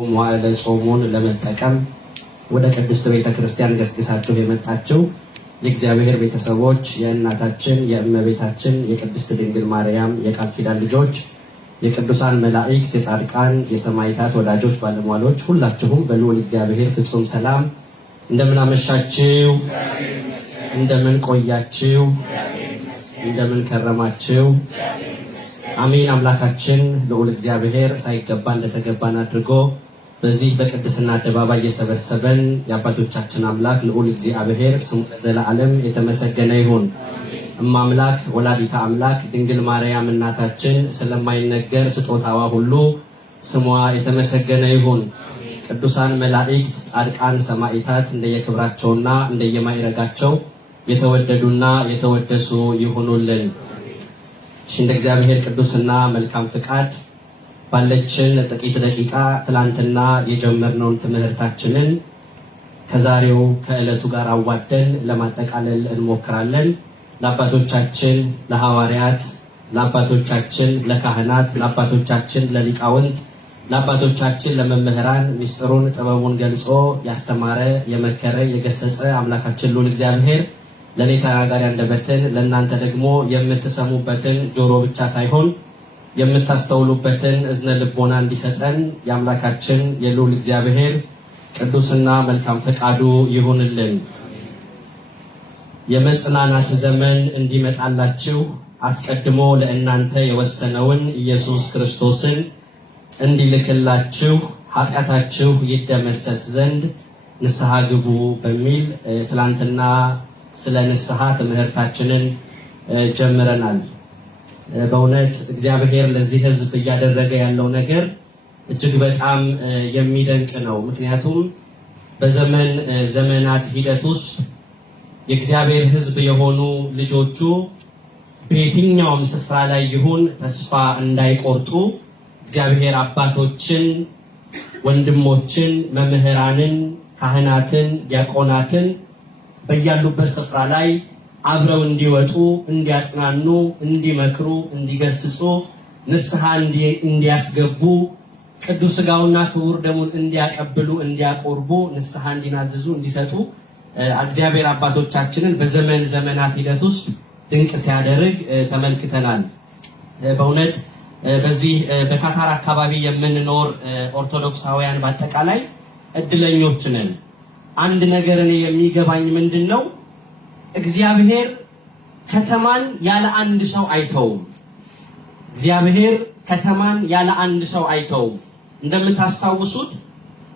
መዋዕለ ጾሙን ለመጠቀም ወደ ቅድስት ቤተክርስቲያን ገስግሳችሁ የመጣችሁ የእግዚአብሔር ቤተሰቦች የእናታችን የእመቤታችን የቅድስት ድንግል ማርያም የቃል ኪዳን ልጆች የቅዱሳን መላእክት የጻድቃን የሰማዕታት ወዳጆች ባለሟሎች ሁላችሁም በልዑል እግዚአብሔር ፍጹም ሰላም እንደምን አመሻችሁ፣ እንደምን ቆያችሁ፣ እንደምን ከረማችሁ። አሜን። አምላካችን ልዑል እግዚአብሔር ሳይገባ እንደተገባን አድርጎ በዚህ በቅድስና አደባባይ የሰበሰበን የአባቶቻችን አምላክ ልዑል እግዚአብሔር ስሙ ለዘላለም የተመሰገነ ይሁን። እማምላክ ወላዲተ አምላክ ድንግል ማርያም እናታችን ስለማይነገር ስጦታዋ ሁሉ ስሟ የተመሰገነ ይሁን። ቅዱሳን መላእክት፣ ጻድቃን፣ ሰማዕታት እንደየክብራቸውና እንደየማይረጋቸው የተወደዱና የተወደሱ ይሁኑልን። እንደ እግዚአብሔር ቅዱስና መልካም ፍቃድ ባለችን ጥቂት ደቂቃ ትላንትና የጀመርነውን ትምህርታችንን ከዛሬው ከዕለቱ ጋር አዋደን ለማጠቃለል እንሞክራለን። ለአባቶቻችን ለሐዋርያት፣ ለአባቶቻችን ለካህናት፣ ለአባቶቻችን ለሊቃውንት፣ ለአባቶቻችን ለመምህራን ምስጢሩን ጥበቡን ገልጾ ያስተማረ የመከረ የገሰጸ አምላካችን ልዑል እግዚአብሔር ለኔ ተናጋሪ አንደበትን ለእናንተ ደግሞ የምትሰሙበትን ጆሮ ብቻ ሳይሆን የምታስተውሉበትን እዝነ ልቦና እንዲሰጠን የአምላካችን የልዑል እግዚአብሔር ቅዱስና መልካም ፈቃዱ ይሁንልን። የመጽናናት ዘመን እንዲመጣላችሁ አስቀድሞ ለእናንተ የወሰነውን ኢየሱስ ክርስቶስን እንዲልክላችሁ ኃጢአታችሁ ይደመሰስ ዘንድ ንስሐ ግቡ በሚል ትላንትና ስለ ንስሐ ትምህርታችንን ጀምረናል። በእውነት እግዚአብሔር ለዚህ ሕዝብ እያደረገ ያለው ነገር እጅግ በጣም የሚደንቅ ነው። ምክንያቱም በዘመናት ሂደት ውስጥ የእግዚአብሔር ሕዝብ የሆኑ ልጆቹ በየትኛውም ስፍራ ላይ ይሁን ተስፋ እንዳይቆርጡ እግዚአብሔር አባቶችን፣ ወንድሞችን፣ መምህራንን፣ ካህናትን፣ ዲያቆናትን በያሉበት ስፍራ ላይ አብረው እንዲወጡ፣ እንዲያጽናኑ፣ እንዲመክሩ፣ እንዲገስጹ፣ ንስሐ እንዲያስገቡ፣ ቅዱስ ሥጋውና ክቡር ደሙን እንዲያቀብሉ፣ እንዲያቆርቡ፣ ንስሐ እንዲናዝዙ፣ እንዲሰጡ እግዚአብሔር አባቶቻችንን በዘመናት ሂደት ውስጥ ድንቅ ሲያደርግ ተመልክተናል። በእውነት በዚህ በካታር አካባቢ የምንኖር ኦርቶዶክሳውያን በአጠቃላይ እድለኞች ነን። አንድ ነገር እኔ የሚገባኝ ምንድነው? እግዚአብሔር ከተማን ያለ አንድ ሰው አይተውም። እግዚአብሔር ከተማን ያለ አንድ ሰው አይተውም። እንደምታስታውሱት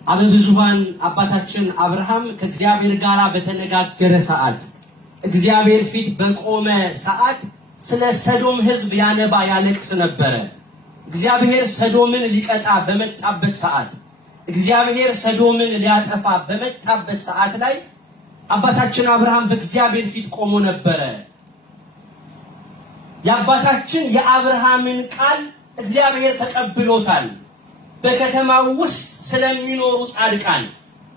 አበብዙኃን አባታችን አብርሃም ከእግዚአብሔር ጋር በተነጋገረ ሰዓት፣ እግዚአብሔር ፊት በቆመ ሰዓት ስለ ሰዶም ሕዝብ ያነባ ያለቅስ ነበረ። እግዚአብሔር ሰዶምን ሊቀጣ በመጣበት ሰዓት፣ እግዚአብሔር ሰዶምን ሊያጠፋ በመጣበት ሰዓት ላይ አባታችን አብርሃም በእግዚአብሔር ፊት ቆሞ ነበረ። የአባታችን የአብርሃምን ቃል እግዚአብሔር ተቀብሎታል። በከተማው ውስጥ ስለሚኖሩ ጻድቃን፣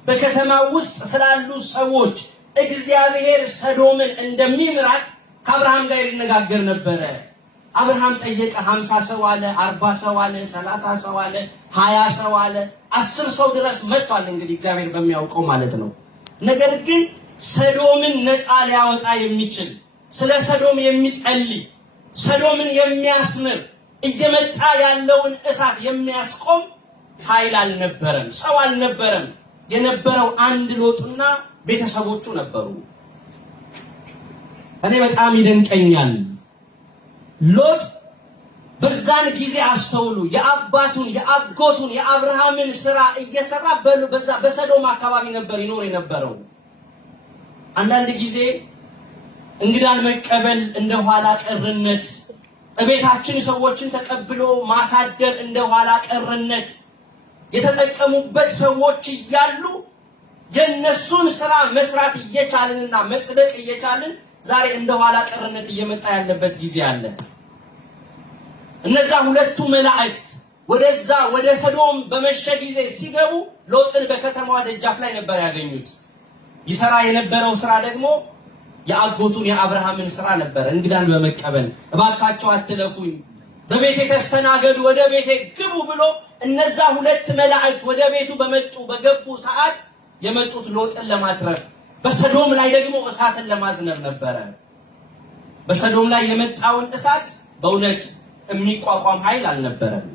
በከተማው ውስጥ ስላሉ ሰዎች እግዚአብሔር ሰዶምን እንደሚምራት ከአብርሃም ጋር ይነጋገር ነበረ። አብርሃም ጠየቀ። 50 ሰው አለ፣ 40 ሰው አለ፣ 30 ሰው አለ፣ 20 ሰው አለ፣ 10 ሰው ድረስ መጥቷል። እንግዲህ እግዚአብሔር በሚያውቀው ማለት ነው። ነገር ግን ሰዶምን ነፃ ሊያወጣ የሚችል ስለ ሰዶም የሚጸልይ ሰዶምን የሚያስምር እየመጣ ያለውን እሳት የሚያስቆም ኃይል አልነበረም፣ ሰው አልነበረም። የነበረው አንድ ሎጥና ቤተሰቦቹ ነበሩ። እኔ በጣም ይደንቀኛል። ሎጥ በዛን ጊዜ አስተውሉ፣ የአባቱን የአጎቱን የአብርሃምን ስራ እየሰራ በዛ በሰዶም አካባቢ ነበር ይኖር የነበረው። አንዳንድ ጊዜ እንግዳን መቀበል እንደ ኋላ ቀርነት፣ እቤታችን ሰዎችን ተቀብሎ ማሳደር እንደ ኋላ ቀርነት የተጠቀሙበት ሰዎች እያሉ የነሱን ስራ መስራት እየቻልንና መጽደቅ እየቻልን ዛሬ እንደ ኋላ ቀርነት እየመጣ ያለበት ጊዜ አለ። እነዛ ሁለቱ መላእክት ወደዛ ወደ ሰዶም በመሸ ጊዜ ሲገቡ ሎጥን በከተማዋ ደጃፍ ላይ ነበር ያገኙት። ይሰራ የነበረው ስራ ደግሞ የአጎቱን የአብርሃምን ስራ ነበር። እንግዳን በመቀበል እባካቸው አትለፉኝ፣ በቤቴ ተስተናገዱ ወደ ቤቴ ግቡ ብሎ እነዛ ሁለት መላእክት ወደ ቤቱ በገቡ ሰዓት የመጡት ሎጥን ለማትረፍ በሰዶም ላይ ደግሞ እሳትን ለማዝነብ ነበረ። በሰዶም ላይ የመጣውን እሳት በእውነት የሚቋቋም ኃይል አልነበረም።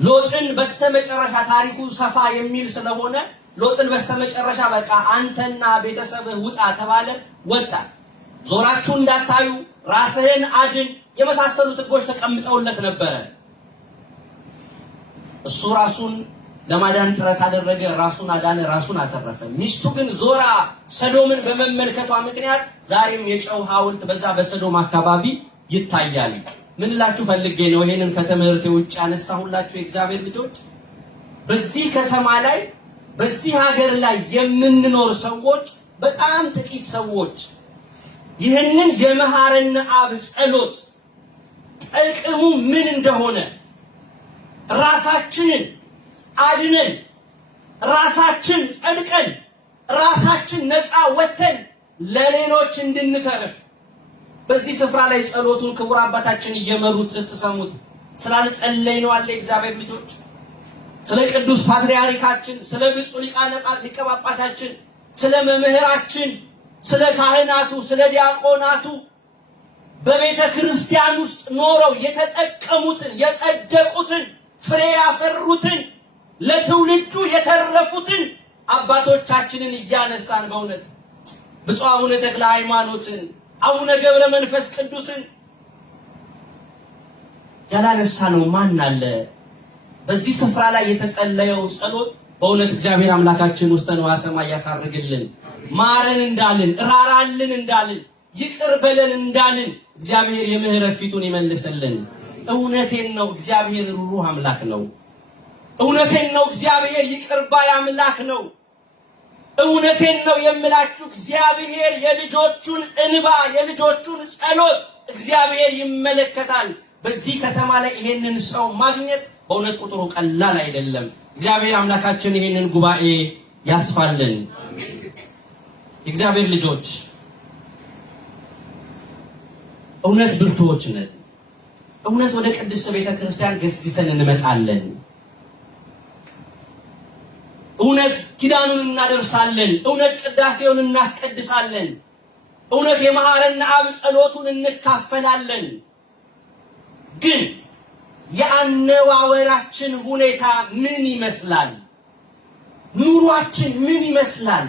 ሎጥን በስተመጨረሻ ታሪኩ ሰፋ የሚል ስለሆነ ሎጥን በስተመጨረሻ በቃ አንተና ቤተሰብህ ውጣ ተባለ። ወጣ። ዞራችሁ እንዳታዩ፣ ራስህን አድን የመሳሰሉት ሕጎች ተቀምጠውለት ነበረ። እሱ ራሱን ለማዳን ጥረት አደረገ፣ ራሱን አዳነ፣ ራሱን አተረፈ። ሚስቱ ግን ዞራ ሰዶምን በመመልከቷ ምክንያት ዛሬም የጨው ሐውልት በዛ በሰዶም አካባቢ ይታያል። ምን ላችሁ ፈልጌ ነው ይሄንን ከተምህርቴ ውጭ ያነሳሁላችሁ የእግዚአብሔር ልጆች፣ በዚህ ከተማ ላይ በዚህ ሀገር ላይ የምንኖር ሰዎች በጣም ጥቂት ሰዎች ይህንን የመሐረነ አብ ጸሎት ጥቅሙ ምን እንደሆነ ራሳችንን አድነን ራሳችን ጸድቀን ራሳችን ነፃ ወተን ለሌሎች እንድንተርፍ በዚህ ስፍራ ላይ ጸሎቱን ክቡር አባታችን እየመሩት ስትሰሙት ስላልጸለይ ነው አለ እግዚአብሔር ልጆች። ስለ ቅዱስ ፓትርያርካችን፣ ስለ ብፁዕ ሊቀ ጳጳሳችን፣ ስለ መምህራችን፣ ስለ ካህናቱ፣ ስለ ዲያቆናቱ በቤተ ክርስቲያን ውስጥ ኖረው የተጠቀሙትን የጸደቁትን ፍሬ ያፈሩትን ለትውልዱ የተረፉትን አባቶቻችንን እያነሳን በእውነት ብፁዕ አቡነ ተክለ ሃይማኖትን፣ አቡነ ገብረ መንፈስ ቅዱስን ያላነሳ ነው ማን አለ? በዚህ ስፍራ ላይ የተጸለየው ጸሎት በእውነት እግዚአብሔር አምላካችን ውስጥ ነው ሰማይ ያሳርግልን። ማረን እንዳልን፣ ራራልን እንዳልን፣ ይቅር በለን እንዳልን እግዚአብሔር የምህረት ፊቱን ይመልስልን። እውነቴን ነው እግዚአብሔር ሩሩህ አምላክ ነው። እውነቴን ነው እግዚአብሔር ይቅር ባይ አምላክ ነው። እውነቴን ነው የምላችሁ እግዚአብሔር የልጆቹን እንባ የልጆቹን ጸሎት እግዚአብሔር ይመለከታል። በዚህ ከተማ ላይ ይሄንን ሰው ማግኘት በእውነት ቁጥሩ ቀላል አይደለም። እግዚአብሔር አምላካችን ይሄንን ጉባኤ ያስፋልን። እግዚአብሔር ልጆች እውነት ብርቱዎች ነን። እውነት ወደ ቅድስት ቤተ ክርስቲያን ገስግሰን እንመጣለን። እውነት ኪዳኑን እናደርሳለን። እውነት ቅዳሴውን እናስቀድሳለን። እውነት የመሐረነ አብ ጸሎቱን እንካፈላለን። ግን የአነዋወራችን ሁኔታ ምን ይመስላል? ኑሯችን ምን ይመስላል?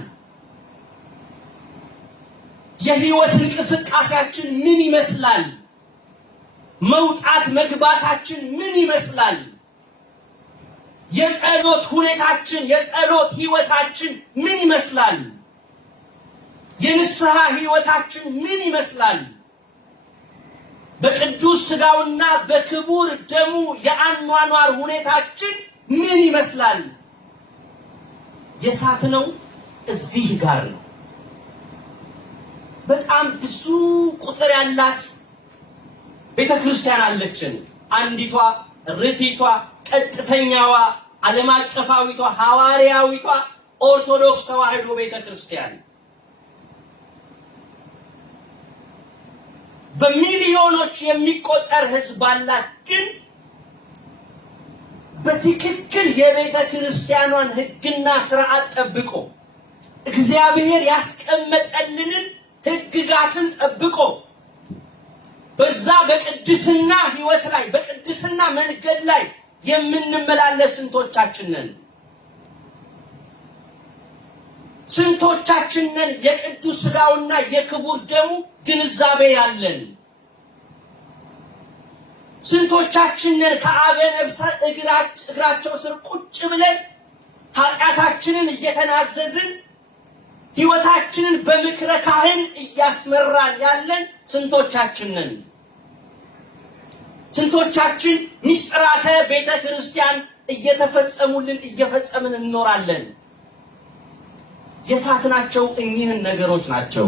የህይወት እንቅስቃሴያችን ምን ይመስላል? መውጣት መግባታችን ምን ይመስላል? የጸሎት ሁኔታችን የጸሎት ህይወታችን ምን ይመስላል? የንስሐ ህይወታችን ምን ይመስላል? በቅዱስ ሥጋውና በክቡር ደሙ የአኗኗር ሁኔታችን ምን ይመስላል? የሳትነው እዚህ ጋር ነው። በጣም ብዙ ቁጥር ያላት ቤተክርስቲያን አለችን። አንዲቷ ርቲቷ ቀጥተኛዋ ዓለም አቀፋዊቷ ሐዋርያዊቷ ኦርቶዶክስ ተዋሕዶ ቤተክርስቲያን በሚሊዮኖች የሚቆጠር ህዝብ አላት። ግን በትክክል የቤተ ክርስቲያኗን ህግና ስርዓት ጠብቆ እግዚአብሔር ያስቀመጠልንን ህግጋትን ጠብቆ በዛ በቅድስና ህይወት ላይ በቅድስና መንገድ ላይ የምንመላለስ ስንቶቻችን ነን? ስንቶቻችን ነን የቅዱስ ሥጋውና የክቡር ደሙ ግንዛቤ ያለን? ስንቶቻችን ነን ከአበ ነፍሰ እግራቸው ስር ቁጭ ብለን ኃጢአታችንን እየተናዘዝን ህይወታችንን በምክረ ካህን እያስመራን ያለን ስንቶቻችን ነን? ስንቶቻችን ምስጢራተ ቤተ ክርስቲያን እየተፈጸሙልን እየፈጸምን እንኖራለን? የሳትናቸው እኚህን ነገሮች ናቸው።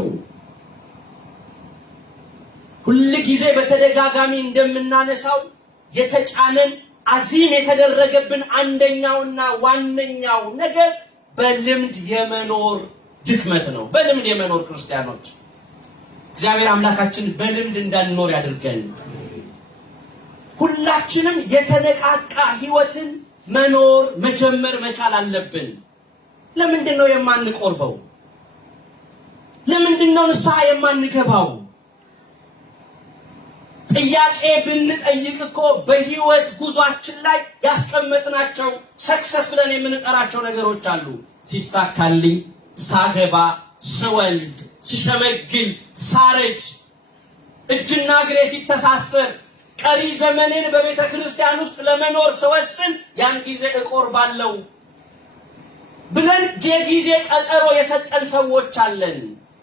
ሁሉ ጊዜ በተደጋጋሚ እንደምናነሳው የተጫነን አዚም የተደረገብን አንደኛውና ዋነኛው ነገር በልምድ የመኖር ድክመት ነው። በልምድ የመኖር ክርስቲያኖች እግዚአብሔር አምላካችን በልምድ እንዳንኖር ያድርገን። ሁላችንም የተነቃቃ ህይወትን መኖር መጀመር መቻል አለብን። ለምንድን ነው የማንቆርበው? ለምንድን ነው ንስሐ የማንገባው? ጥያቄ ብንጠይቅ እኮ በህይወት ጉዟችን ላይ ያስቀመጥናቸው ሰክሰስ ብለን የምንጠራቸው ነገሮች አሉ። ሲሳካልኝ፣ ሳገባ፣ ስወልድ፣ ስሸመግል፣ ሳረጅ፣ እጅና እግሬ ሲተሳሰር፣ ቀሪ ዘመኔን በቤተ ክርስቲያን ውስጥ ለመኖር ስወስን ያን ጊዜ እቆርባለሁ ብለን የጊዜ ቀጠሮ የሰጠን ሰዎች አለን።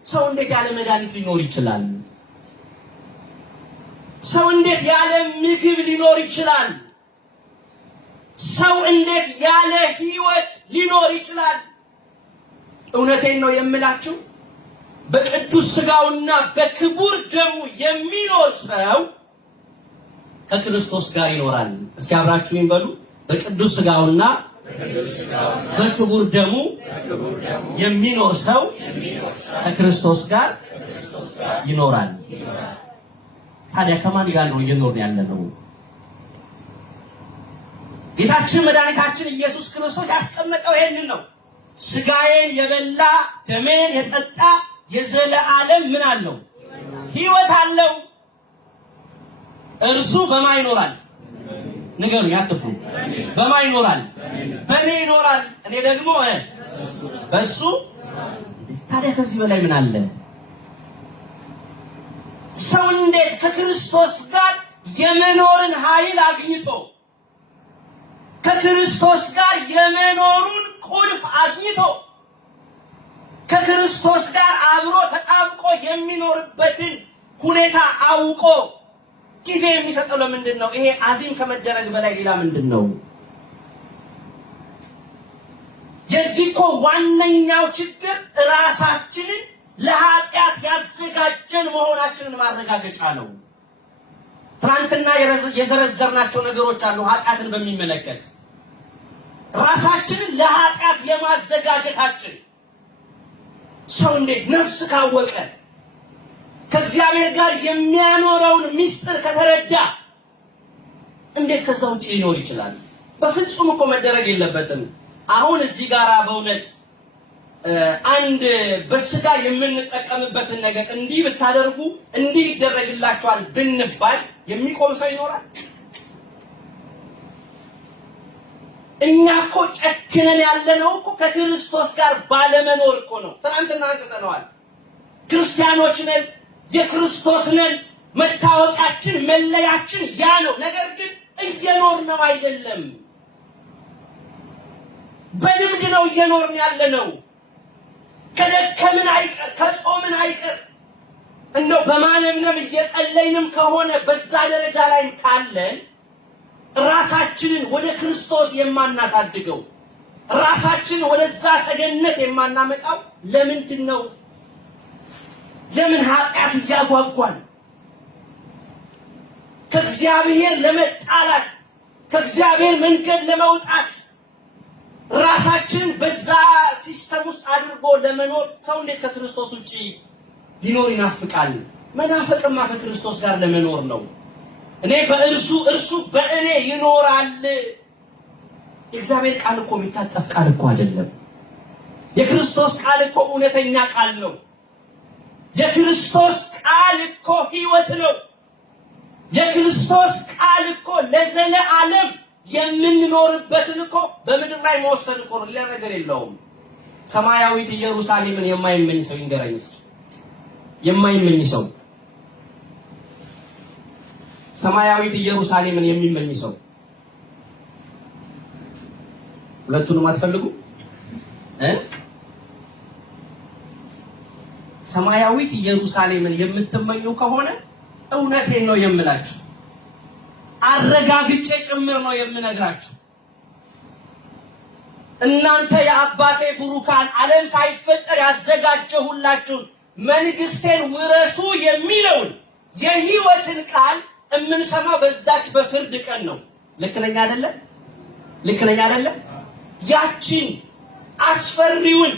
ሰው እንዴት ያለ መድኃኒት ሊኖር ይችላል? ሰው እንዴት ያለ ምግብ ሊኖር ይችላል? ሰው እንዴት ያለ ህይወት ሊኖር ይችላል? እውነቴን ነው የምላችሁ፣ በቅዱስ ሥጋውና በክቡር ደሙ የሚኖር ሰው ከክርስቶስ ጋር ይኖራል። እስኪ አብራችሁኝ በሉ። በቅዱስ ሥጋውና በክቡር ደሙ የሚኖር ሰው ከክርስቶስ ጋር ይኖራል። ታዲያ ከማን ጋር ነው እየኖርን ያለነው? ጌታችን መድኃኒታችን ኢየሱስ ክርስቶስ ያስቀመጠው ይሄንን ነው። ሥጋዬን የበላ ደሜን የጠጣ የዘለዓለም ምን አለው? ሕይወት አለው። እርሱ በማ ይኖራል? ንገሩኝ፣ አትፍሩ። በማ ይኖራል? በእኔ ይኖራል፣ እኔ ደግሞ በእሱ። ታዲያ ከዚህ በላይ ምን አለ? ሰው እንዴት ከክርስቶስ ጋር የመኖርን ኃይል አግኝቶ ከክርስቶስ ጋር የመኖሩን ቁልፍ አግኝቶ ከክርስቶስ ጋር አብሮ ተጣብቆ የሚኖርበትን ሁኔታ አውቆ ጊዜ የሚሰጠው ለምንድን ነው? ይሄ አዚም ከመደረግ በላይ ሌላ ምንድን ነው? የዚህ እኮ ዋነኛው ችግር ራሳችንን ለኃጢአት ያዘጋጀን መሆናችንን ማረጋገጫ ነው። ትናንትና የዘረዘርናቸው ነገሮች አሉ። ኃጢአትን በሚመለከት ራሳችንን ለኃጢአት የማዘጋጀታችን ሰው እንዴት ነፍስ ካወቀ ከእግዚአብሔር ጋር የሚያኖረውን ምስጢር ከተረዳ እንዴት ከዛ ውጭ ሊኖር ይችላል? በፍጹም እኮ መደረግ የለበትም። አሁን እዚህ ጋር በእውነት አንድ በስጋ የምንጠቀምበትን ነገር እንዲህ ብታደርጉ እንዲህ ይደረግላችኋል ብንባል የሚቆም ሰው ይኖራል? እኛ እኮ ጨክነን ያለነው እኮ ከክርስቶስ ጋር ባለመኖር እኮ ነው። ትናንትና አንስተነዋል። ክርስቲያኖች ነን፣ የክርስቶስ ነን፣ መታወቂያችን መለያችን ያ ነው። ነገር ግን እየኖርነው አይደለም። በልምድ ነው እየኖርን ያለነው። ከደከምን አይቀር ከጾምን አይቀር እንደው በማለምለም እየጸለይንም ከሆነ በዛ ደረጃ ላይ ካለን ራሳችንን ወደ ክርስቶስ የማናሳድገው ራሳችንን ወደዛ ሰገነት የማናመጣው ለምንድን ነው? ለምን ኃጢአት እያጓጓን ከእግዚአብሔር ለመጣላት ከእግዚአብሔር መንገድ ለመውጣት ራሳችንን በዛ ሲስተም ውስጥ አድርጎ ለመኖር ሰው እንዴት ከክርስቶስ ውጪ ሊኖር ይናፍቃል? መናፈቅማ ከክርስቶስ ጋር ለመኖር ነው። እኔ በእርሱ እርሱ በእኔ ይኖራል። የእግዚአብሔር ቃል እኮ የሚታጠፍ ቃል እኮ አይደለም። የክርስቶስ ቃል እኮ እውነተኛ ቃል ነው። የክርስቶስ ቃል እኮ ሕይወት ነው። የክርስቶስ ቃል እኮ ለዘለዓለም የምንኖርበትን እኮ በምድር ላይ መወሰን እኮ ነው። ሌላ ነገር የለውም። ሰማያዊት ኢየሩሳሌምን የማይመኝ ሰው ይንገረኝ እስኪ። የማይመኝ ሰው ሰማያዊት ኢየሩሳሌምን የሚመኝ ሰው ሁለቱንም አትፈልጉ? ሰማያዊት ኢየሩሳሌምን የምትመኙ ከሆነ እውነቴን ነው የምላችሁ፣ አረጋግጬ ጭምር ነው የምነግራችሁ። እናንተ የአባቴ ቡሩካን ዓለም ሳይፈጠር ያዘጋጀሁላችሁን መንግስቴን ውረሱ የሚለውን የሕይወትን ቃል የምንሰማው በዛች በፍርድ ቀን ነው። ልክ ነኝ አይደለ? ልክ ነኝ አይደለ? ያቺን አስፈሪውን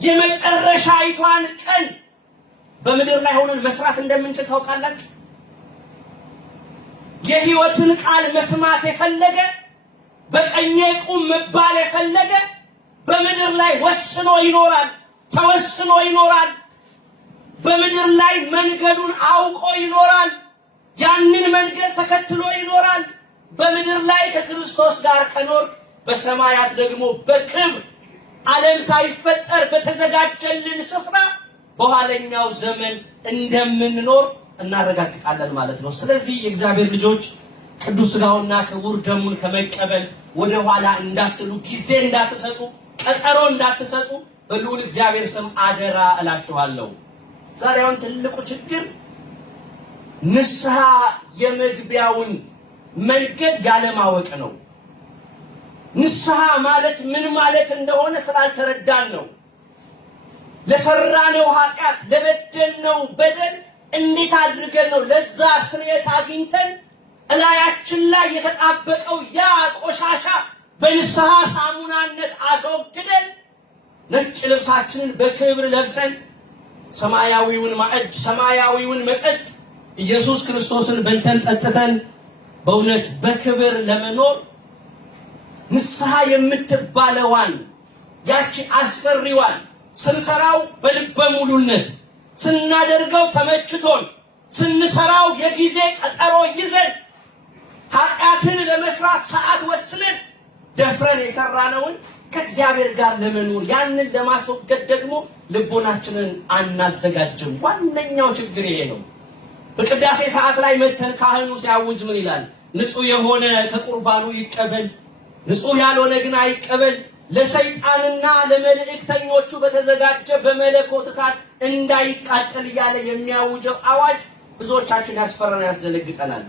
የመጨረሻይቷን ቀን በምድር ላይ ሆነን መስራት እንደምንችል ታውቃላችሁ? የሕይወትን ቃል መስማት የፈለገ በቀኜ ቁም መባል የፈለገ በምድር ላይ ወስኖ ይኖራል፣ ተወስኖ ይኖራል። በምድር ላይ መንገዱን አውቆ ይኖራል፣ ያንን መንገድ ተከትሎ ይኖራል። በምድር ላይ ከክርስቶስ ጋር ከኖር በሰማያት ደግሞ በክብር ዓለም ሳይፈጠር በተዘጋጀልን ስፍራ በኋለኛው ዘመን እንደምንኖር እናረጋግጣለን ማለት ነው። ስለዚህ የእግዚአብሔር ልጆች ቅዱስ ሥጋውና ክቡር ደሙን ከመቀበል ወደ ኋላ እንዳትሉ፣ ጊዜ እንዳትሰጡ፣ ቀጠሮ እንዳትሰጡ በልዑል እግዚአብሔር ስም አደራ እላችኋለሁ። ዛሬ አሁን ትልቁ ችግር ንስሐ የመግቢያውን መንገድ ያለማወቅ ነው። ንስሐ ማለት ምን ማለት እንደሆነ ስላልተረዳን ነው። ለሰራነው ኃጢአት ለበደልነው በደል እንዴት አድርገን ነው ለዛ ስርየት አግኝተን እላያችን ላይ የተጣበቀው ያ ቆሻሻ በንስሐ ሳሙናነት አስወግደን ነጭ ልብሳችንን በክብር ለብሰን ሰማያዊውን ማዕድ ሰማያዊውን መጠጥ ኢየሱስ ክርስቶስን በልተን ጠጥተን በእውነት በክብር ለመኖር ንስሐ የምትባለዋን ያቺ አስፈሪዋን ስንሰራው በልበ ሙሉነት ስናደርገው ተመችቶን ስንሰራው የጊዜ ቀጠሮ ይዘን ኃጢአትን ለመስራት ሰዓት ወስነን ደፍረን የሰራነውን ከእግዚአብሔር ጋር ለመኖር ያንን ለማስወገድ ደግሞ ልቦናችንን አናዘጋጅም። ዋነኛው ችግር ይሄ ነው። በቅዳሴ ሰዓት ላይ መተን ካህኑ ሲያውጅ ምን ይላል? ንጹህ የሆነ ከቁርባኑ ይቀበል፣ ንጹህ ያልሆነ ግን አይቀበል፣ ለሰይጣንና ለመልእክተኞቹ በተዘጋጀ በመለኮት እሳት እንዳይቃጠል እያለ የሚያውጀው አዋጅ ብዙዎቻችን ያስፈራና ያስደነግጠናል።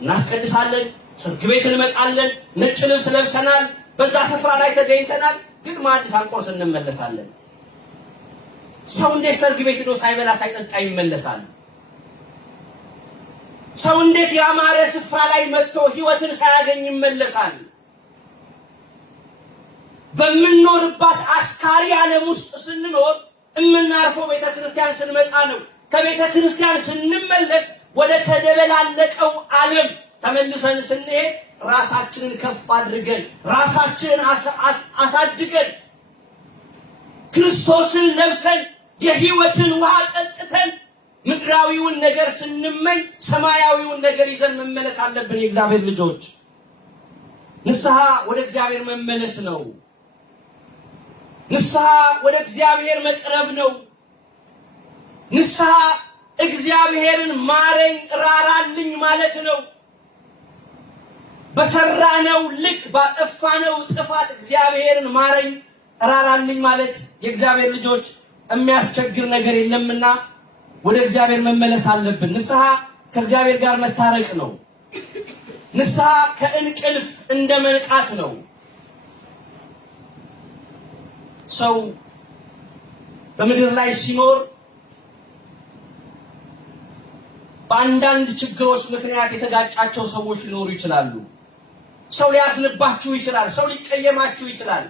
እናስቀድሳለን፣ ሰርግ ቤት እንመጣለን፣ ነጭ ልብስ ለብሰናል፣ በዛ ስፍራ ላይ ተገኝተናል፣ ግን ማዕድ ሳንቆርስ እንመለሳለን። ሰው እንዴት ሰርግ ቤት ሄዶ ሳይበላ ሳይጠጣ ይመለሳል? ሰው እንዴት ያማረ ስፍራ ላይ መጥቶ ሕይወትን ሳያገኝ ይመለሳል? በምንኖርባት አስካሪ ዓለም ውስጥ ስንኖር እምናርፈው ቤተክርስቲያን ስንመጣ ነው። ከቤተክርስቲያን ስንመለስ ወደ ተደበላለቀው ዓለም ተመልሰን ስንሄድ ራሳችንን ከፍ አድርገን ራሳችንን አሳድገን ክርስቶስን ለብሰን የሕይወትን ውሃ ጠጥተን ምድራዊውን ነገር ስንመኝ ሰማያዊውን ነገር ይዘን መመለስ አለብን። የእግዚአብሔር ልጆች ንስሐ ወደ እግዚአብሔር መመለስ ነው። ንስሐ ወደ እግዚአብሔር መቅረብ ነው። ንስሐ እግዚአብሔርን ማረኝ ራራልኝ ማለት ነው። በሰራነው ልክ ባጠፋነው ጥፋት እግዚአብሔርን ማረኝ ራራልኝ ማለት የእግዚአብሔር ልጆች የሚያስቸግር ነገር የለምና ወደ እግዚአብሔር መመለስ አለብን። ንስሐ ከእግዚአብሔር ጋር መታረቅ ነው። ንስሐ ከእንቅልፍ እንደ መንቃት ነው። ሰው በምድር ላይ ሲኖር በአንዳንድ ችግሮች ምክንያት የተጋጫቸው ሰዎች ሊኖሩ ይችላሉ። ሰው ሊያዝንባችሁ ይችላል። ሰው ሊቀየማችሁ ይችላል።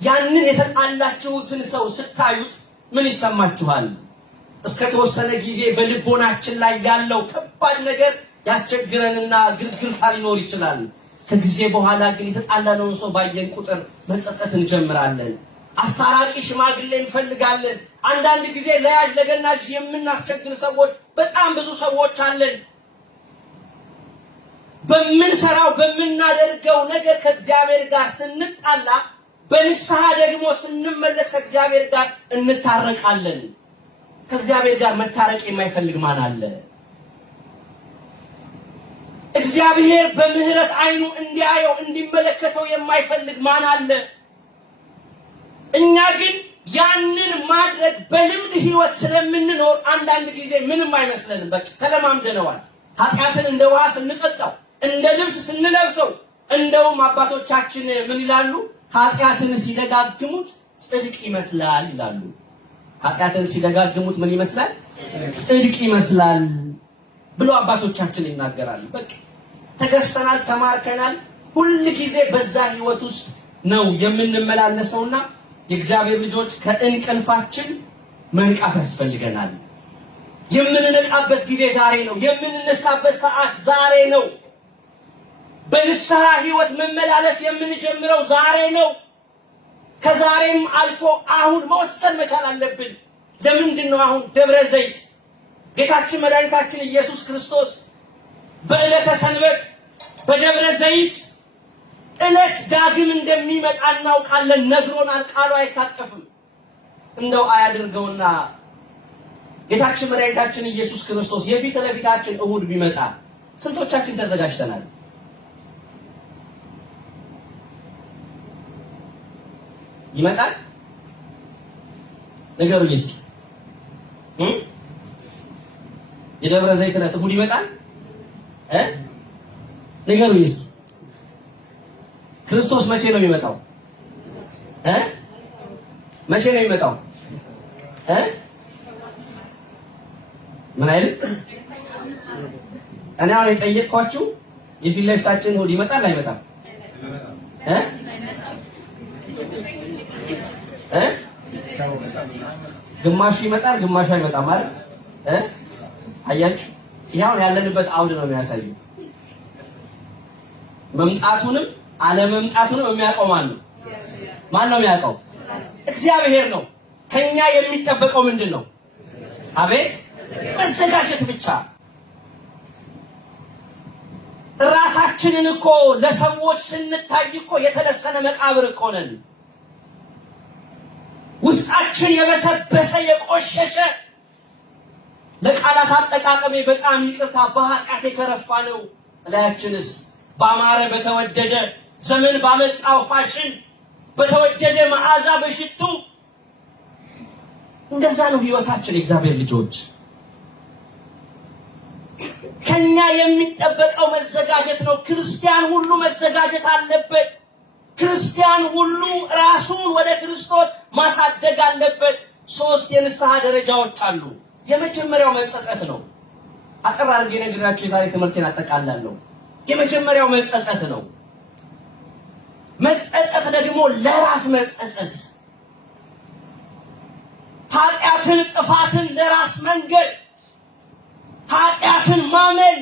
ያንን የተጣላችሁትን ሰው ስታዩት ምን ይሰማችኋል? እስከ ተወሰነ ጊዜ በልቦናችን ላይ ያለው ከባድ ነገር ያስቸግረንና ግርግርታ ሊኖር ይችላል። ከጊዜ በኋላ ግን የተጣላነውን ሰው ባየን ቁጥር መጸጸት እንጀምራለን። አስታራቂ ሽማግሌ እንፈልጋለን። አንዳንድ ጊዜ ለያዥ ለገናዥ የምናስቸግር ሰዎች በጣም ብዙ ሰዎች አለን። በምንሰራው በምናደርገው ነገር ከእግዚአብሔር ጋር ስንጣላ በንስሐ ደግሞ ስንመለስ ከእግዚአብሔር ጋር እንታረቃለን። ከእግዚአብሔር ጋር መታረቅ የማይፈልግ ማን አለ? እግዚአብሔር በምህረት አይኑ እንዲያየው እንዲመለከተው የማይፈልግ ማን አለ? እኛ ግን ያንን ማድረግ በልምድ ህይወት ስለምንኖር አንዳንድ ጊዜ ምንም አይመስለንም። በቃ ተለማምደነዋል። ኃጢአትን እንደ ውሃ ስንጠጣው፣ እንደ ልብስ ስንለብሰው፣ እንደውም አባቶቻችን ምን ይላሉ? ኃጢአትን ሲደጋግሙት ጽድቅ ይመስላል ይላሉ። ኃጢአትን ሲደጋግሙት ምን ይመስላል? ጽድቅ ይመስላል ብሎ አባቶቻችን ይናገራሉ። በቃ ተገዝተናል፣ ተማርከናል። ሁል ጊዜ በዛ ህይወት ውስጥ ነው የምንመላለሰውና የእግዚአብሔር ልጆች ከእንቅልፋችን መንቃት ያስፈልገናል። የምንነቃበት ጊዜ ዛሬ ነው። የምንነሳበት ሰዓት ዛሬ ነው። በንስሐ ሕይወት መመላለስ የምንጀምረው ዛሬ ነው። ከዛሬም አልፎ አሁን መወሰን መቻል አለብን። ለምንድን ነው አሁን ደብረ ዘይት ጌታችን መድኃኒታችን ኢየሱስ ክርስቶስ በዕለተ ሰንበት በደብረ ዘይት ዕለት ዳግም እንደሚመጣ እናውቃለን፣ ነግሮናል። ቃሉ አይታጠፍም። እንደው አያድርገውና ጌታችን መድኃኒታችን ኢየሱስ ክርስቶስ የፊት ለፊታችን እሁድ ቢመጣ ስንቶቻችን ተዘጋጅተናል? ይመጣል? ንገሩኝ እስኪ። የደብረ ዘይት ዕለት እሁድ ይመጣል? ንገሩኝ እስኪ። ክርስቶስ መቼ ነው የሚመጣው? መቼ ነው የሚመጣው? ምን አይል? እኔ አሁን የጠየቅኳችሁ የፊት ለፊታችን እሁድ ይመጣል አይመጣም? ግማሹ ይመጣል ግማሹ አይመጣም ማለት አያችሁ። ይሄው ያለንበት አውድ ነው የሚያሳየው። መምጣቱንም አለመምጣቱንም የሚያውቀው ማን ነው? ማን ነው የሚያውቀው? እግዚአብሔር ነው። ከኛ የሚጠበቀው ምንድነው? አቤት መዘጋጀት ብቻ። ራሳችንን እኮ ለሰዎች ስንታይ እኮ የተለሰነ መቃብር እኮ ነን። ውስጣችን የበሰበሰ የቆሸሸ፣ ለቃላት አጠቃቀሜ በጣም ይቅርታ፣ በኃጢአት የከረፋ ነው። እላያችንስ ባማረ በተወደደ ዘመን ባመጣው ፋሽን በተወደደ መዓዛ በሽቱ እንደዛ ነው ህይወታችን። የእግዚአብሔር ልጆች ከኛ የሚጠበቀው መዘጋጀት ነው። ክርስቲያን ሁሉ መዘጋጀት አለበት። ክርስቲያን ሁሉ ራሱን ወደ ክርስቶስ ማሳደግ አለበት። 3 የንስሐ ደረጃዎች አሉ። የመጀመሪያው መጸጸት ነው። አጠር አድርጌ ነግራችሁ የዛሬ ትምህርቴን አጠቃላለሁ። የመጀመሪያው መጸጸት ነው። መጸጸት ደግሞ ለራስ መጸጸት፣ ኃጢአትን ጥፋትን ለራስ መንገድ፣ ኃጢአትን ማመን፣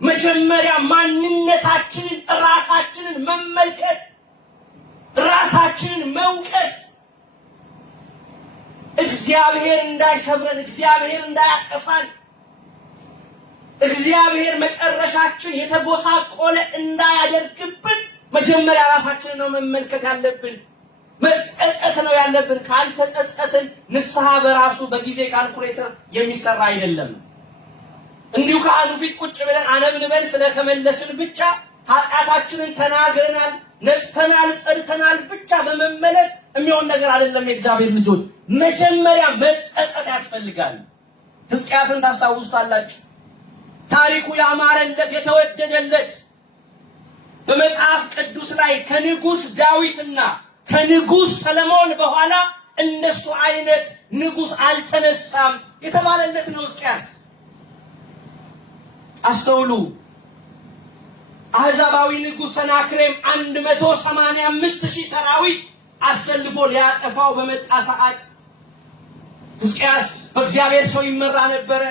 መጀመሪያ ማንነታችንን ራሳችንን መመልከት፣ ራሳችንን መውቀስ፣ እግዚአብሔር እንዳይሰብረን፣ እግዚአብሔር እንዳያጠፋን፣ እግዚአብሔር መጨረሻችን የተጎሳቆለ እንዳያደርግብን መጀመሪያ ራሳችንን ነው መመልከት ያለብን። መጸጸት ነው ያለብን። ካልተጸጸትን ንስሐ በራሱ በጊዜ ካልኩሌተር የሚሰራ አይደለም። እንዲሁ ከአኑ ፊት ቁጭ ብለን አነብንበን ስለተመለስን ብቻ ኃጢአታችንን ተናግረናል፣ ነጽተናል፣ ጸድተናል ብቻ በመመለስ የሚሆን ነገር አይደለም። የእግዚአብሔር ልጆች መጀመሪያ መጸጸት ያስፈልጋል። ሕዝቅያስን ታስታውሱታላችሁ። ታሪኩ ያማረለት የተወደደለት በመጽሐፍ ቅዱስ ላይ ከንጉስ ዳዊትና ከንጉስ ሰለሞን በኋላ እንደሱ አይነት ንጉስ አልተነሳም የተባለለት ነው ሕዝቅያስ። አስተውሉ። አሕዛባዊ ንጉስ ሰናክሬም 185,000 ሰራዊት አሰልፎ ሊያጠፋው በመጣ ሰዓት ሕዝቅያስ በእግዚአብሔር ሰው ይመራ ነበረ።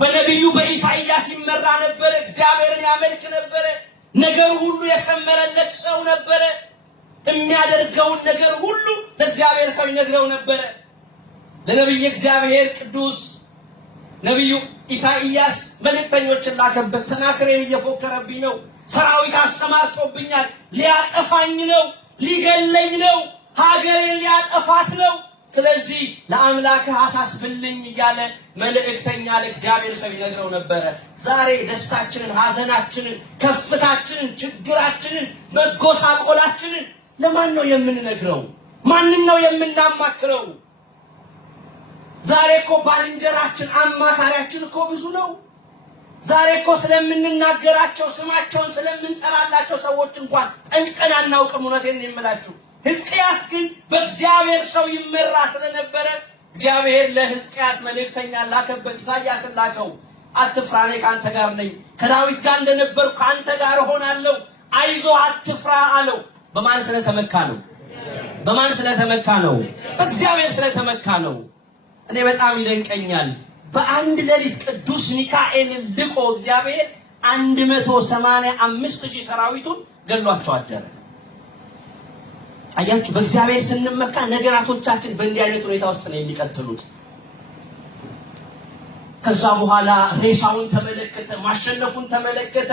በነቢዩ በኢሳይያስ ይመራ ነበረ። እግዚአብሔርን ያመልክ ነበረ። ነገር ሁሉ የሰመረለት ሰው ነበረ። የሚያደርገውን ነገር ሁሉ ለእግዚአብሔር ሰው ይነግረው ነበረ። ለነቢይ እግዚአብሔር ቅዱስ ነቢዩ ኢሳይያስ መልእክተኞችን ላከበት። ሰናክሬም እየፎከረብኝ ነው፣ ሰራዊት አሰማርቶብኛል፣ ሊያጠፋኝ ነው፣ ሊገለኝ ነው፣ ሀገሬን ሊያጠፋት ነው። ስለዚህ ለአምላክህ አሳስብልኝ እያለ መልእክተኛ ለእግዚአብሔር ሰው ይነግረው ነበረ። ዛሬ ደስታችንን፣ ሐዘናችንን፣ ከፍታችንን፣ ችግራችንን፣ መጎሳቆላችንን ለማን ነው የምንነግረው? ማንን ነው የምናማክረው? ዛሬ እኮ ባልንጀራችን አማካሪያችን እኮ ብዙ ነው። ዛሬ እኮ ስለምንናገራቸው ስማቸውን ስለምንጠራላቸው ሰዎች እንኳን ጠንቅቀን አናውቅም። እውነቴን ነው የምላችሁ። ሕዝቅያስ ግን በእግዚአብሔር ሰው ይመራ ስለነበረ እግዚአብሔር ለሕዝቅያስ መልእክተኛ ላከበት። ኢሳይያስን ላከው። አትፍራ፣ እኔ ከአንተ ጋር ነኝ፣ ከዳዊት ጋር እንደነበርኩ ከአንተ ጋር እሆናለሁ፣ አይዞህ አትፍራ አለው። በማን ስለተመካ ነው? በማን ስለተመካ ነው? በእግዚአብሔር ስለተመካ ነው። እኔ በጣም ይደንቀኛል። በአንድ ሌሊት ቅዱስ ሚካኤልን ልቆ እግዚአብሔር 185,000 ሰራዊቱን ገሏቸው አደረ። አያችሁ፣ በእግዚአብሔር ስንመካ ነገራቶቻችን በእንዲህ አይነት ሁኔታ ውስጥ ነው የሚቀጥሉት። ከዛ በኋላ ሬሳውን ተመለከተ፣ ማሸነፉን ተመለከተ።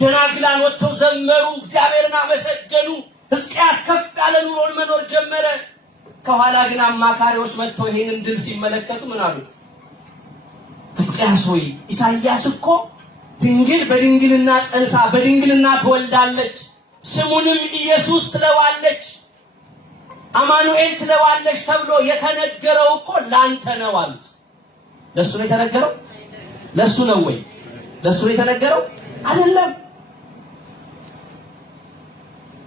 ደናግላን ወጥተው ዘመሩ፣ እግዚአብሔርን አመሰገኑ። ሕዝቅያስ ከፍ ያለ ኑሮን መኖር ጀመረ። ከኋላ ግን አማካሪዎች መጥተው ይሄንን ድል ሲመለከቱ ምን አሉት? ሕዝቅያስ ሆይ ኢሳይያስ እኮ ድንግል በድንግልና ጸንሳ በድንግልና ትወልዳለች፣ ስሙንም ኢየሱስ ትለዋለች፣ አማኑኤል ትለዋለች ተብሎ የተነገረው እኮ ላንተ ነው አሉት። ለሱ ነው የተነገረው? ለሱ ነው ወይ? ለሱ ነው የተነገረው? አይደለም።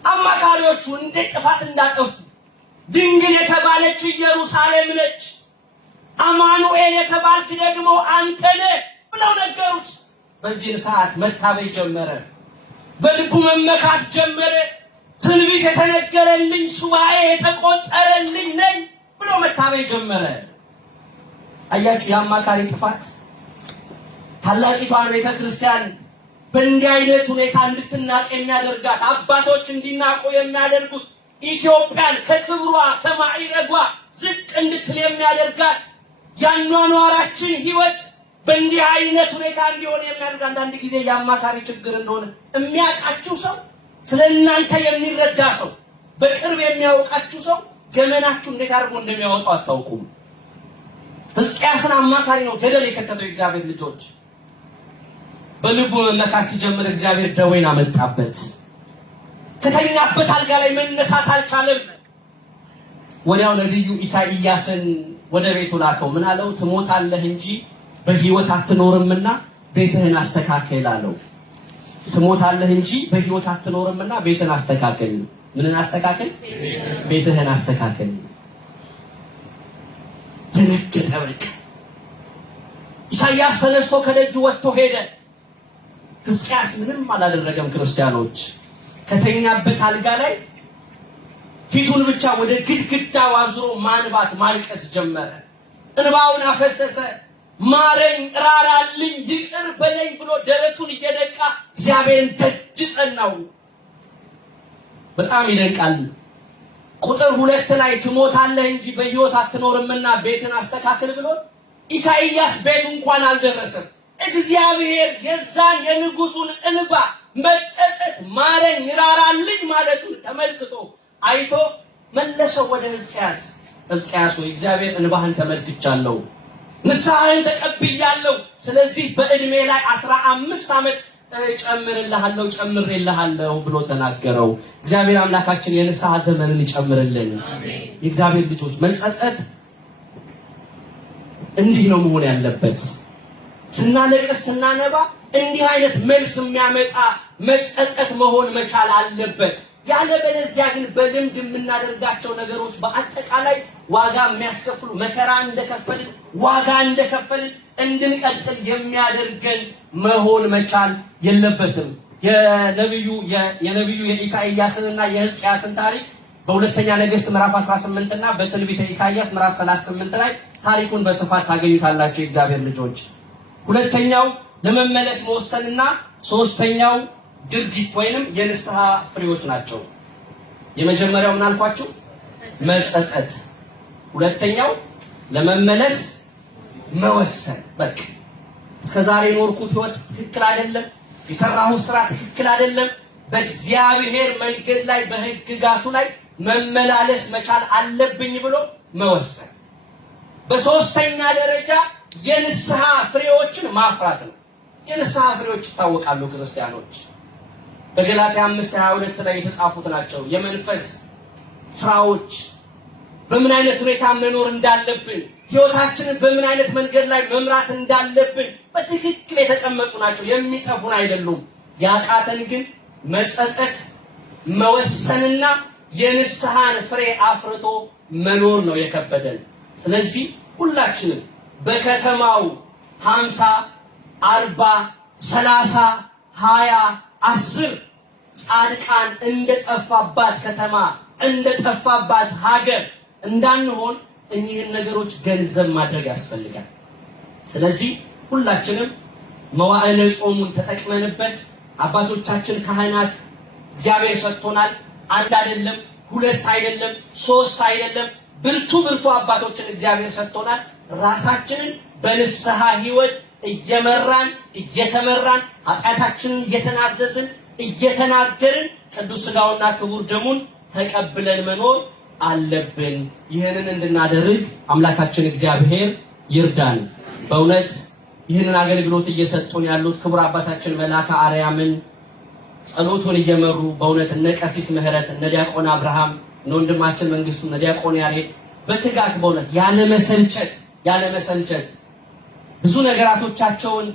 አማካሪዎቹ እንደ ጥፋት እንዳጠፉ ድንግል የተባለች ኢየሩሳሌም ነች፣ አማኑኤል የተባልክ ደግሞ አንተ ነህ ብለው ነገሩት። በዚህ ሰዓት መታበይ ጀመረ፣ በልቡ መመካት ጀመረ። ትንቢት የተነገረልኝ ሱባኤ የተቆጠረልኝ ነኝ ብሎ መታበይ ጀመረ። አያችሁ፣ የአማካሪ ጥፋት ታላቂቷን ቤተክርስቲያን በእንዲህ አይነት ሁኔታ እንድትናቅ የሚያደርጋት፣ አባቶች እንዲናቁ የሚያደርጉት፣ ኢትዮጵያን ከክብሯ ከማዕረጓ ዝቅ እንድትል የሚያደርጋት፣ ያኗኗራችን ህይወት በእንዲህ አይነት ሁኔታ እንዲሆን የሚያደርግ አንዳንድ ጊዜ የአማካሪ ችግር እንደሆነ የሚያውቃችሁ ሰው፣ ስለእናንተ የሚረዳ ሰው፣ በቅርብ የሚያውቃችሁ ሰው ገመናችሁ እንዴት አድርጎ እንደሚያወጣው አታውቁም። ሕዝቅያስን አማካሪ ነው ገደል የከተተው የእግዚአብሔር ልጆች። በልቡ መመካት ሲጀምር እግዚአብሔር ደዌን አመጣበት። ከተኛበት አልጋ ላይ መነሳት አልቻለም። ወዲያው ነብዩ ኢሳይያስን ወደ ቤቱ ላከው። ምን አለው? ትሞታለህ እንጂ በህይወት አትኖርምና ቤትህን አስተካክል አለው። ትሞታለህ እንጂ በህይወት አትኖርምና ቤትህን አስተካክል። ምንን አስተካክል? ቤትህን አስተካክል። ደነገጠ። በቃ ኢሳይያስ ተነስቶ ከደጁ ወጥቶ ሄደ። ሕዝቅያስ ምንም አላደረገም። ክርስቲያኖች፣ ከተኛበት አልጋ ላይ ፊቱን ብቻ ወደ ግድግዳው አዙሮ ማንባት ማልቀስ ጀመረ። እንባውን አፈሰሰ። ማረኝ፣ ራራልኝ፣ ይቅር በለኝ ብሎ ደረቱን እየደቃ እግዚአብሔርን ደጅ ጸናው። በጣም ይደንቃል። ቁጥር 2 ላይ ትሞታለህ እንጂ በህይወት አትኖርምና ቤትን አስተካክል ብሎ ኢሳይያስ ቤቱ እንኳን አልደረሰም። እግዚአብሔር የዛን የንጉሱን እንባ መጸጸት፣ ማረኝ ራራልኝ ማለቱን ተመልክቶ አይቶ መለሰው ወደ ሕዝቅያስ። ሕዝቅያስ ሆይ እግዚአብሔር እንባህን ተመልክቻለሁ፣ ንስሐህን ተቀብያለሁ። ስለዚህ በእድሜ ላይ 15 ዓመት ጨምሬልሃለሁ ብሎ ተናገረው። እግዚአብሔር አምላካችን የንስሐ ዘመንን ይጨምርልን። አሜን። የእግዚአብሔር ልጆች መጸጸት እንዲህ ነው መሆን ያለበት። ስናለቅስ ስናነባ እንዲህ አይነት መልስ የሚያመጣ መጸጸት መሆን መቻል አለበት። ያለበለዚያ ግን በልምድ የምናደርጋቸው ነገሮች በአጠቃላይ ዋጋ የሚያስከፍሉ፣ መከራ እንደከፈልን ዋጋ እንደከፈልን እንድንቀጥል የሚያደርገን መሆን መቻል የለበትም። የነብዩ የኢሳይያስንና የሕዝቅያስን ታሪክ በሁለተኛ ነገሥት ምዕራፍ 18 እና በትንቢተ ኢሳይያስ ምዕራፍ 38 ላይ ታሪኩን በስፋት ታገኙታላችሁ የእግዚአብሔር ልጆች። ሁለተኛው ለመመለስ መወሰንና ሶስተኛው ድርጊት ወይንም የንስሐ ፍሬዎች ናቸው። የመጀመሪያው ምን አልኳችሁ? መጸጸት። ሁለተኛው ለመመለስ መወሰን። በቃ እስከዛሬ የኖርኩት ህይወት ትክክል አይደለም፣ የሰራሁት ስራ ትክክል አይደለም፣ በእግዚአብሔር መንገድ ላይ በህግጋቱ ላይ መመላለስ መቻል አለብኝ ብሎ መወሰን። በሶስተኛ ደረጃ የንስሐ ፍሬዎችን ማፍራት ነው። የንስሐ ፍሬዎች ይታወቃሉ ክርስቲያኖች፣ በገላትያ 5:22 ላይ የተጻፉት ናቸው። የመንፈስ ስራዎች በምን አይነት ሁኔታ መኖር እንዳለብን፣ ህይወታችንን በምን አይነት መንገድ ላይ መምራት እንዳለብን በትክክል የተቀመጡ ናቸው። የሚጠፉን አይደሉም። ያቃተን ግን መጸጸት፣ መወሰንና የንስሐን ፍሬ አፍርቶ መኖር ነው የከበደን። ስለዚህ ሁላችንም በከተማው 50 40 30 20 10 ጻድቃን እንደጠፋባት ከተማ እንደጠፋባት ሀገር እንዳንሆን እኚህን ነገሮች ገንዘብ ማድረግ ያስፈልጋል። ስለዚህ ሁላችንም መዋዕለ ጾሙን ተጠቅመንበት አባቶቻችን ካህናት እግዚአብሔር ሰጥቶናል። አንድ አይደለም፣ ሁለት አይደለም፣ ሶስት አይደለም፣ ብርቱ አባቶችን እግዚአብሔር ሰጥቶናል። ራሳችንን በንስሐ ሕይወት እየመራን እየተመራን ኃጢአታችንን እየተናዘዝን እየተናገርን ቅዱስ ሥጋውና ክቡር ደሙን ተቀብለን መኖር አለብን። ይህንን እንድናደርግ አምላካችን እግዚአብሔር ይርዳን። በእውነት ይህንን አገልግሎት እየሰጡን ያሉት ክቡር አባታችን መልአከ አርያምን ጸሎቱን እየመሩ በእውነት እነ ቀሲስ ምህረት፣ እነ ዲያቆን አብርሃም፣ እነ ወንድማችን መንግስቱ፣ እነ ዲያቆን ያሬድ በትጋት በእውነት ያለመሰልቸት ብዙ ነገራቶቻቸውን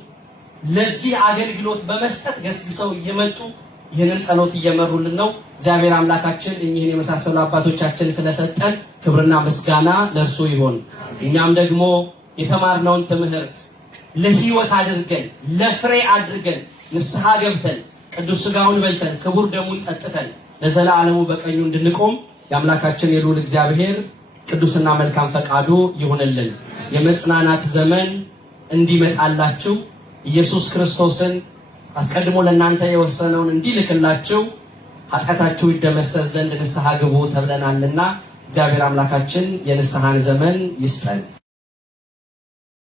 ለዚህ አገልግሎት በመስጠት ገስግሰው እየመጡ ይህንን ጸሎት እየመሩልን ነው። እግዚአብሔር አምላካችን እኚህን የመሳሰሉ አባቶቻችን ስለሰጠን ክብርና ምስጋና ለእርሱ ይሁን። እኛም ደግሞ የተማርነውን ትምህርት ለሕይወት አድርገን ለፍሬ አድርገን ንስሐ ገብተን ቅዱስ ሥጋውን በልተን ክቡር ደሙን ጠጥተን ለዘላለሙ በቀኙ እንድንቆም የአምላካችን የልዑል እግዚአብሔር ቅዱስና መልካም ፈቃዱ ይሁንልን። የመጽናናት ዘመን እንዲመጣላችሁ ኢየሱስ ክርስቶስን አስቀድሞ ለእናንተ የወሰነውን እንዲልክላችሁ ኃጢአታችሁ ይደመሰስ ዘንድ ንስሐ ግቡ ተብለናልና እግዚአብሔር አምላካችን የንስሐን ዘመን ይስጠን።